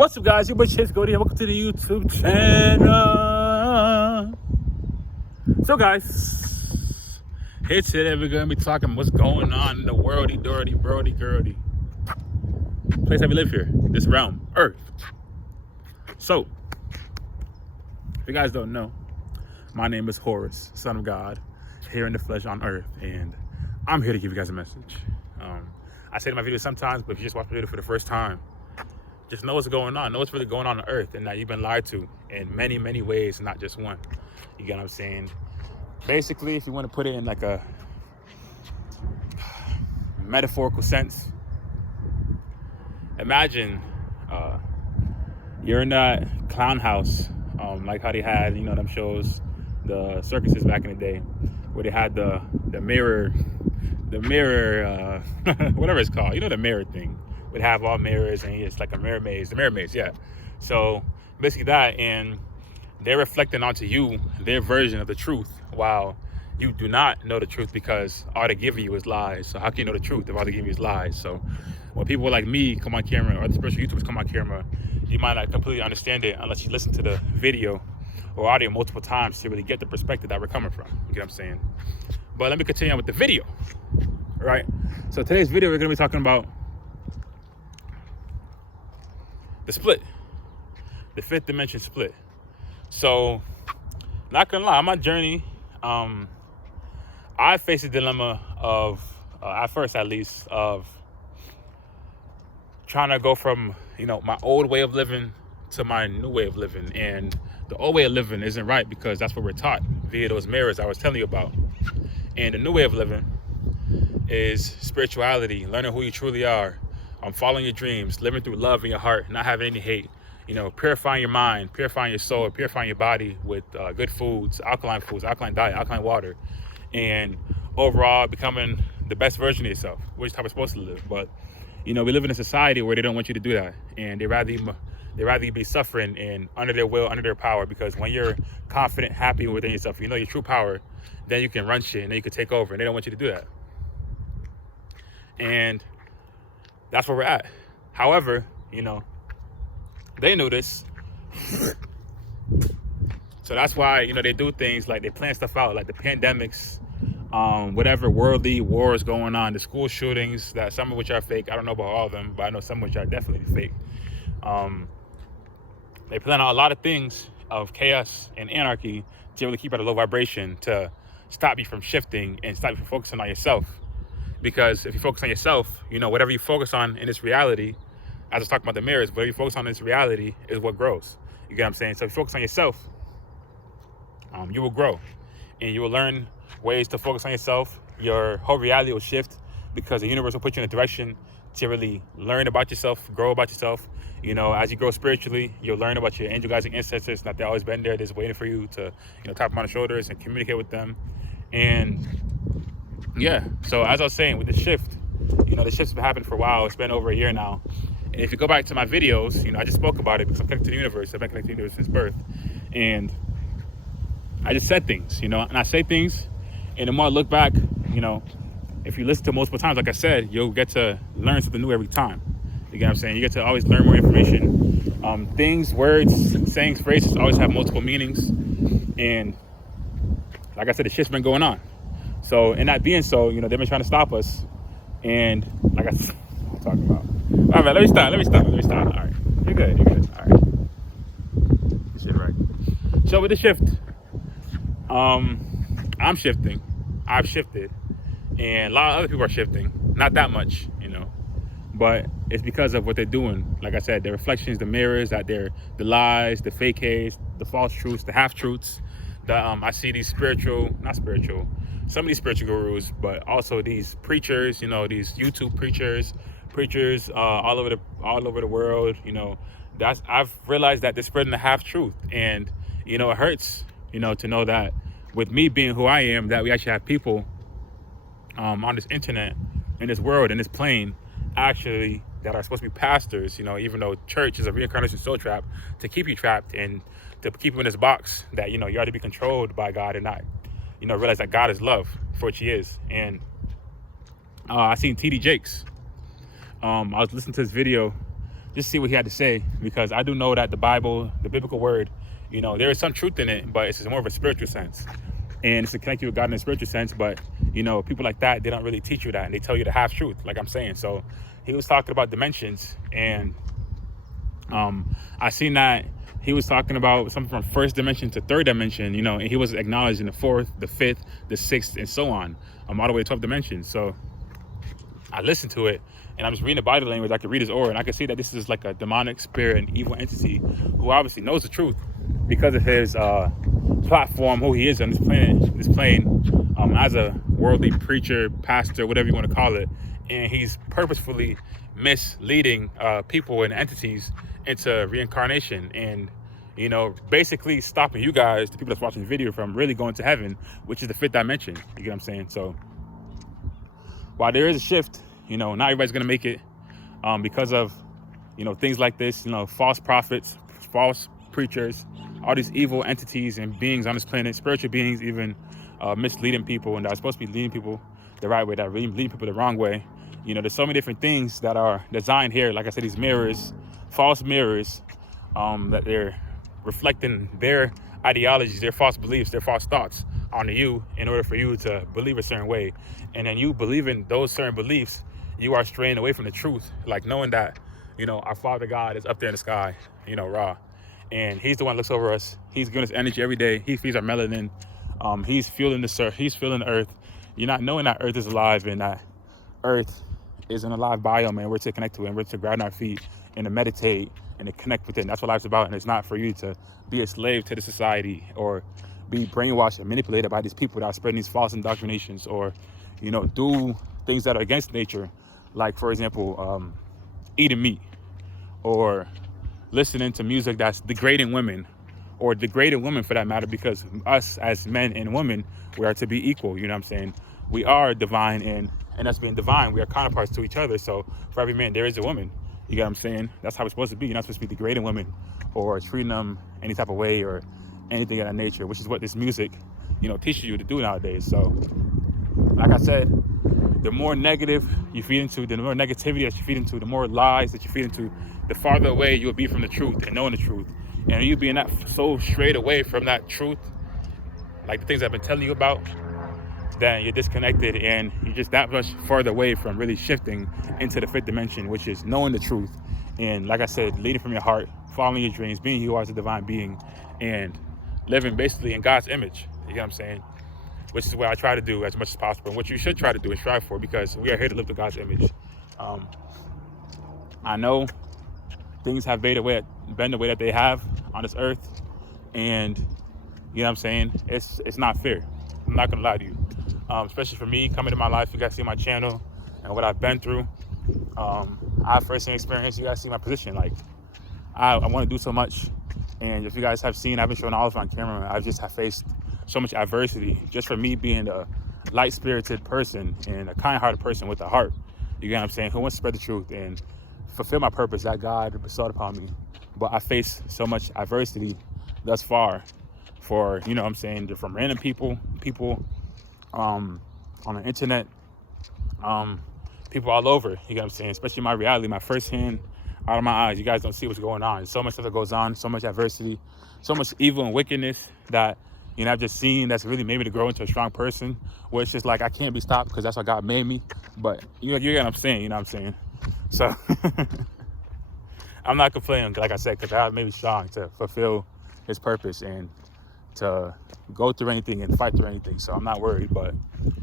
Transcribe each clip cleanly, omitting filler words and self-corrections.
What's up, guys? Your boy Chase Goody, and welcome to the YouTube channel. So, guys, here today we're gonna be talking what's going on in the worldy, dirty, brody, girly place that we live here, this realm, Earth. So, if you guys don't know, my name is Horus, Son of God, here in the flesh on Earth, and I'm here to give you guys a message. I say in my videos sometimes, but if you just watch my video for the first time, just know what's going on, know what's really going on Earth, and that you've been lied to in many, many ways, not just one. You get what I'm saying? Basically, if you want to put it in like a metaphorical sense, imagine you're in that clown house, like how they had, you know, them shows, the circuses back in the day, where they had the mirror, whatever it's called, you know, the mirror thing. Would have all mirrors, and it's like a mirror maze, the mirror maze, yeah. So basically that, and they're reflecting onto you their version of the truth, while you do not know the truth, because all they give you is lies. So how can you know the truth if all they give you is lies? So when people like me come on camera, or the spiritual YouTubers come on camera, you might not completely understand it unless you listen to the video or audio multiple times to really get the perspective that we're coming from. You get what I'm saying? But let me continue on with the video, right? So today's video, we're gonna be talking about the split, the fifth dimension split. So, not gonna lie, on my journey, I faced a dilemma of, at first at least, of trying to go from, you know, my old way of living to my new way of living. And the old way of living isn't right, because that's what we're taught via those mirrors I was telling you about. And the new way of living is spirituality, learning who you truly are, following your dreams, living through love in your heart, not having any hate, you know, purifying your mind, purifying your soul, purifying your body with good foods, alkaline diet, alkaline water, and overall becoming the best version of yourself, which is how we're supposed to live. But, you know, we live in a society where they don't want you to do that, and they rather you be suffering and under their will, under their power, because when you're confident, happy within yourself, you know your true power, then you can run shit, and then you can take over, and they don't want you to do that. And that's where we're at. However, you know, they knew this. So that's why, you know, they do things like they plan stuff out, like the pandemics, whatever worldly wars going on, the school shootings, that some of which are fake. I don't know about all of them, but I know some of which are definitely fake. They plan out a lot of things of chaos and anarchy to really keep at a low vibration, to stop you from shifting and stop you from focusing on yourself. Because if you focus on yourself, you know, whatever you focus on in this reality, as I was talking about the mirrors, whatever you focus on in this reality is what grows. You get what I'm saying? So if you focus on yourself, you will grow, and you will learn ways to focus on yourself. Your whole reality will shift, because the universe will put you in a direction to really learn about yourself, grow about yourself. You know, as you grow spiritually, you'll learn about your angel guides and ancestors, that they've always been there, just waiting for you to, you know, tap them on the shoulders and communicate with them. And yeah, so as I was saying, with the shift, you know, the shift's been happening for a while. It's been over a year now. And if you go back to my videos, you know, I just spoke about it because I'm connected to the universe. I've been connected to the universe since birth. And I just said things, you know, and I say things, and the more I look back, you know, if you listen to multiple times, like I said, you'll get to learn something new every time. You get what I'm saying? You get to always learn more information. Things, words, sayings, phrases always have multiple meanings. And like I said, the shift's been going on. So, in that being so, you know, they've been trying to stop us. And like I said, what I'm talking about. All right, let me stop. All right, you're good. All right. Get shit right. So with the shift, I'm shifting. I've shifted. And a lot of other people are shifting. Not that much, you know. But it's because of what they're doing. Like I said, the reflections, the mirrors, that they're the lies, the fake haze, the false truths, the half-truths. I see these some of these spiritual gurus, but also these preachers, you know, these YouTube preachers all over the world, you know, I've realized that they're spreading the half truth. And, you know, it hurts, you know, to know that with me being who I am, that we actually have people on this internet, in this world, in this plane, actually, that are supposed to be pastors, you know, even though church is a reincarnation soul trap to keep you trapped and to keep you in this box that, you know, you ought to be controlled by God and not, you know, realize that God is love for what he is. And I seen TD Jakes. I was listening to this video just see what he had to say, because I do know that the Bible, the biblical word, there is some truth in it, but it's more of a spiritual sense. And it's to connect you with God in a spiritual sense. But, people like that, they don't really teach you that. And they tell you the half truth, like I'm saying. So he was talking about dimensions. And I seen that he was talking about something from first dimension to third dimension, and he was acknowledging the fourth, the fifth, the sixth, and so on, all the way to 12 dimensions. So I listened to it, and I'm just reading the body language. I could read his aura, and I could see that this is like a demonic spirit, an evil entity who obviously knows the truth because of his platform, who he is on this plane, as a worldly preacher, pastor, whatever you want to call it. And he's purposefully misleading people and entities into reincarnation, and basically stopping you guys, the people that's watching the video, from really going to heaven, which is the fifth dimension. You get what I'm saying? So while there is a shift, not everybody's gonna make it, because of things like this, false prophets, false preachers, all these evil entities and beings on this planet, spiritual beings, even misleading people, and that are supposed to be leading people the right way, that are really leading people the wrong way. There's so many different things that are designed here. Like I said, these mirrors, false mirrors, that they're reflecting their ideologies, their false beliefs, their false thoughts onto you in order for you to believe a certain way. And then you believe in those certain beliefs, you are straying away from the truth, like knowing that, our Father God is up there in the sky, Ra. And he's the one that looks over us. He's giving us energy every day. He feeds our melanin. He's fueling he's fueling the earth. You're not knowing that earth is alive, and that earth is an alive biome, and we're to connect to it, and we're to ground our feet and to meditate and to connect with it. And that's what life's about. And it's not for you to be a slave to the society, or be brainwashed and manipulated by these people that are spreading these false indoctrinations, or do things that are against nature, like, for example, eating meat, or listening to music that's degrading women, or degrading women for that matter, because us as men and women, we are to be equal. You know what I'm saying? We are divine, and us being divine, we are counterparts to each other. So for every man, there is a woman. You get what I'm saying? That's how it's supposed to be. You're not supposed to be degrading women or treating them any type of way or anything of that nature, which is what this music, teaches you to do nowadays. So like I said, the more negative you feed into, the more negativity that you feed into, the more lies that you feed into, the farther away you'll be from the truth and knowing the truth. And you being that so straight away from that truth, like the things I've been telling you about, then you're disconnected, and you're just that much further away from really shifting into the fifth dimension, which is knowing the truth. And like I said, leading from your heart, following your dreams, being who you are as a divine being, and living basically in God's image. You know what I'm saying? Which is what I try to do as much as possible, and what you should try to do and strive for, because we are here to live to God's image. I know things have been the way that they have on this earth, and you know what I'm saying, it's not fair. I'm not gonna lie to you, especially for me coming to my life. You guys see my channel and what I've been through. I have first-hand experience. You guys see my position. Like I want to do so much, and if you guys have seen, I've been showing all of it on camera. I just have faced so much adversity just for me being a light-spirited person and a kind-hearted person with a heart. You get what I'm saying? Who wants to spread the truth and fulfill my purpose that God bestowed upon me. But I face so much adversity thus far for, you know what I'm saying, from random people on the internet, people all over, you know what I'm saying, especially my reality, my firsthand, out of my eyes. You guys don't see what's going on. So much stuff that goes on, so much adversity, so much evil and wickedness that, I've just seen that's really made me to grow into a strong person, where it's just like I can't be stopped because that's what God made me. But you get what I'm saying, you know what I'm saying? So I'm not complaining, like I said, because God made me strong to fulfill his purpose and to go through anything and fight through anything. So I'm not worried, but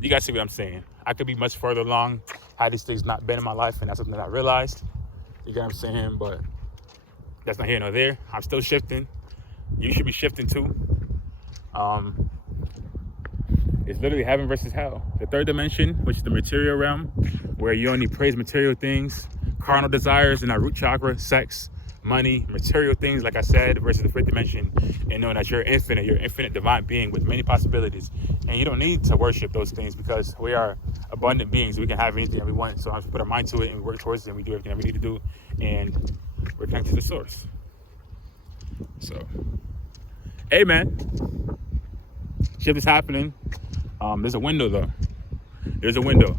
you guys see what I'm saying. I could be much further along had these things not been in my life, and that's something that I realized. You get what I'm saying? But that's not here nor there. I'm still shifting. You should be shifting too. It's literally heaven versus hell. The third dimension, which is the material realm, where you only praise material things, carnal desires in our root chakra, sex, money, material things, like I said, versus the fifth dimension, and knowing that you're infinite divine being with many possibilities. And you don't need to worship those things because we are abundant beings. We can have anything that we want. So I just put our mind to it and work towards it, and we do everything that we need to do, and we're connected to the source. So, hey man, shift is happening. There's a window though. There's a window.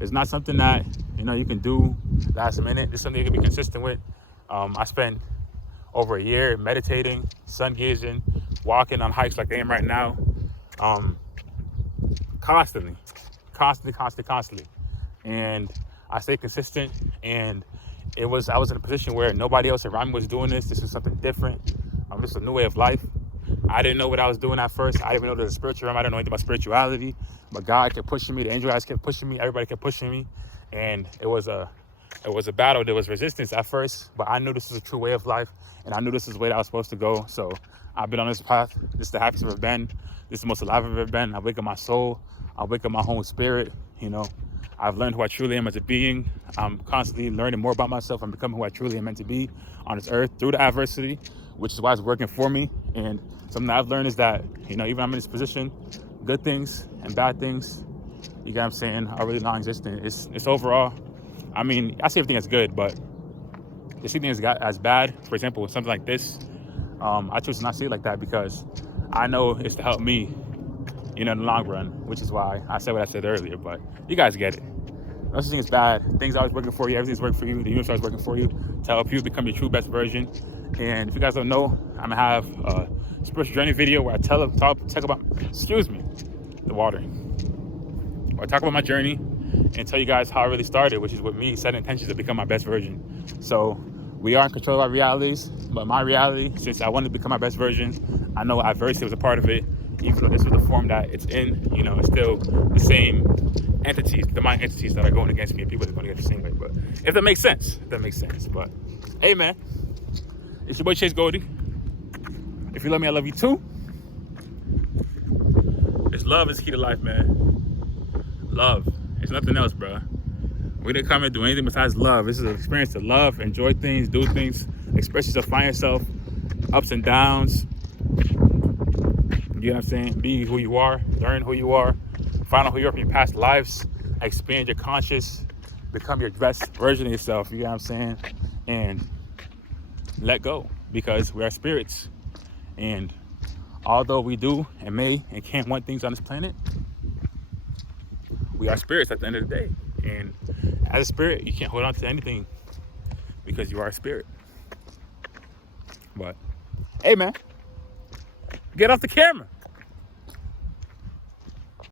It's not something that you can do last minute. This is something you can be consistent with. I spent over a year meditating, sun gazing, walking on hikes like I am right now, constantly. And I stayed consistent, and I was in a position where nobody else around me was doing this. This was something different. This is a new way of life. I didn't know what I was doing at first. I didn't even know there was a spiritual realm. I didn't know anything about spirituality, but God kept pushing me. The angel guys kept pushing me. Everybody kept pushing me, and it was a battle. There was resistance at first, but I knew this was a true way of life, and I knew this is the way that I was supposed to go. So I've been on this path. This is the happiest I've ever been. This is the most alive I've ever been. I wake up my soul. I wake up my whole spirit. I've learned who I truly am as a being. I'm constantly learning more about myself. I'm becoming who I truly am meant to be on this earth through the adversity, which is why it's working for me. And something that I've learned is that, even I'm in this position, good things and bad things, you get what I'm saying, are really non-existent. It's overall, I see everything as good, but to see things as bad, for example, with something like this, I choose to not see it like that, because I know it's to help me, in the long run, which is why I said what I said earlier, but you guys get it. No such thing as bad. Things are always working for you. Everything's working for you. The universe is working for you to help you become your true best version. And if you guys don't know, I'm gonna have a spiritual journey video where I talk about, the water. Where I talk about my journey and tell you guys how I really started, which is with me setting intentions to become my best version. So we are in control of our realities, but my reality, since I wanted to become my best version, I know adversity was a part of it. Even though this is the form that it's in, it's still the same entities, the mind entities that are going against me, and people that are going against the same way. But if that makes sense, But hey, man, it's your boy Chase Goldie. If you love me, I love you too. Love is key to life, man. Love. It's nothing else, bro. We didn't come and do anything besides love. This is an experience to love, enjoy things, do things, express yourself, find yourself, ups and downs. You know what I'm saying? Be who you are, learn who you are, find out who you are from your past lives, expand your conscious, become your best version of yourself, you know what I'm saying? And let go, because we are spirits. And although we do and may and can't want things on this planet, we are spirits at the end of the day. And as a spirit, you can't hold on to anything because you are a spirit. But hey, man, get off the camera.